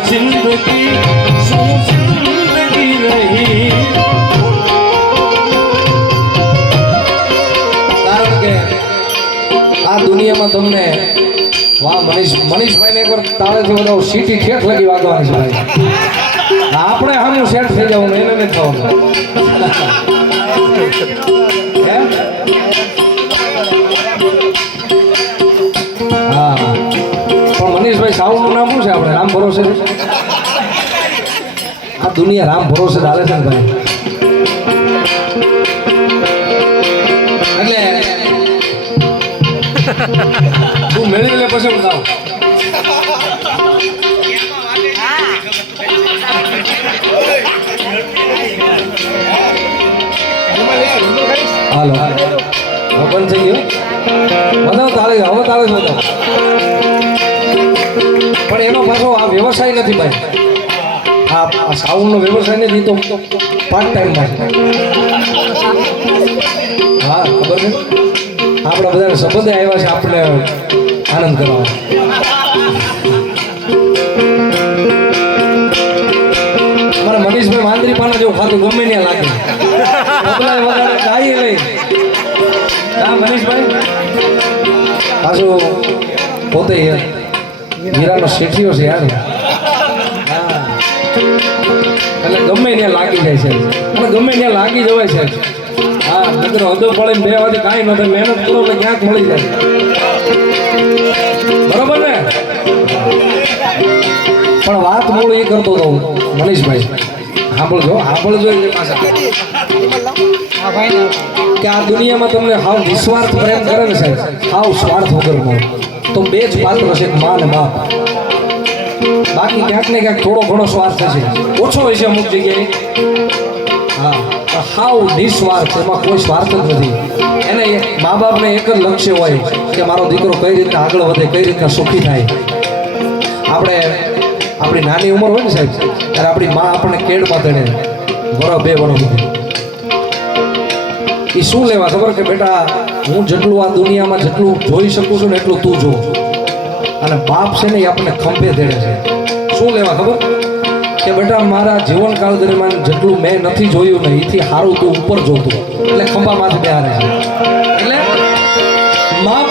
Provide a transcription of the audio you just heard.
જિંદગી કે આ દુનિયામાં તમને વાહ મનીષ મનીષભાઈને એકવાર તાળેથી બધા સીટી ઠેઠ લગી વાગવાની છે ભાઈ. આપણે હાનું સેટ થઈ જવાનું, એને નથી થવાનું. હે સાઉન્ડનું નામ શું છે આપણે? રામ ભરોસે? આ દુનિયા રામ ભરોસે ચાલે છે ને ભાઈ? એટલે તું મેળવી લે પછી ગાઉં હાલો. બંધ થઈ ગયું. બધા તારે હવે તારે બતાવો પણ એનો પાછો આ વ્યવસાય નથી ભાઈ. હા આ સાઉન્ડનો વ્યવસાય નથી તો પાર્ટ ટાઈમ ભાઈ હા, ખબર છે? આપણા બધા સંબંધે આવ્યા છે આપણે આનંદ કરવા. મારા મનીષભાઈ માંદરી પાના જેવું ખાતું ગમે ત્યાં લાગે. વગાડે, ગાઈએ લઈ. હા, મનીષભાઈ? પાછું પોતે હીરાનો શેઠિયો છે યાર. હા. એટલે ગમે ત્યાં લાગી જાય છે. અને ગમે ત્યાં લાગી જવાય છે. હા નગર હદો પડે બે વાગે કાંઈ ન થાય મહેનત કરો એટલે ક્યાંક મળી જાય. બરોબર ને? પણ વાત મૂળ એ કરતો હતો મનીષભાઈ. સાંભળજો સાંભળજો એ પાછા કે આ દુનિયામાં તમને હાવ નિસ્વાર્થ પ્રેમ કરે ને સાહેબ. હાવ સ્વાર્થ વગરનો. તો બે જ પાત્ર છે મા ને બાપ બાકી ક્યાંક ને ક્યાંક થોડો ઘણો સ્વાર્થ છે ઓછો હોય છે અમુક જગ્યાએ. હા હાવ નિસ્વાર્થ, એમાં કોઈ સ્વાર્થ જ નથી. એને મા બાપને એક જ લક્ષ્ય હોય કે મારો દીકરો કઈ રીતના આગળ વધે, કઈ રીતના સુખી થાય. આપણે, આપણી નાની ઉંમર હોય ને સાહેબ, ત્યારે આપણી મા આપણને કેડમાં તેડે વરો બે વરો સુધી એ શું લેવા? ખબર કે બેટા, હું જેટલું આ દુનિયામાં જેટલું જોઈ શકું છું ને એટલું તું જો. અને બાપ છે ને એ આપણને ખંભે દેડે છે. શું લેવા, ખબર? કે બેટા, મારા જીવનકાળ દરમિયાન જેટલું મેં નથી જોયું ને એથી સારું તું ઉપર જોતું એટલે ખંભામાંથી બહાર છે. એટલે મા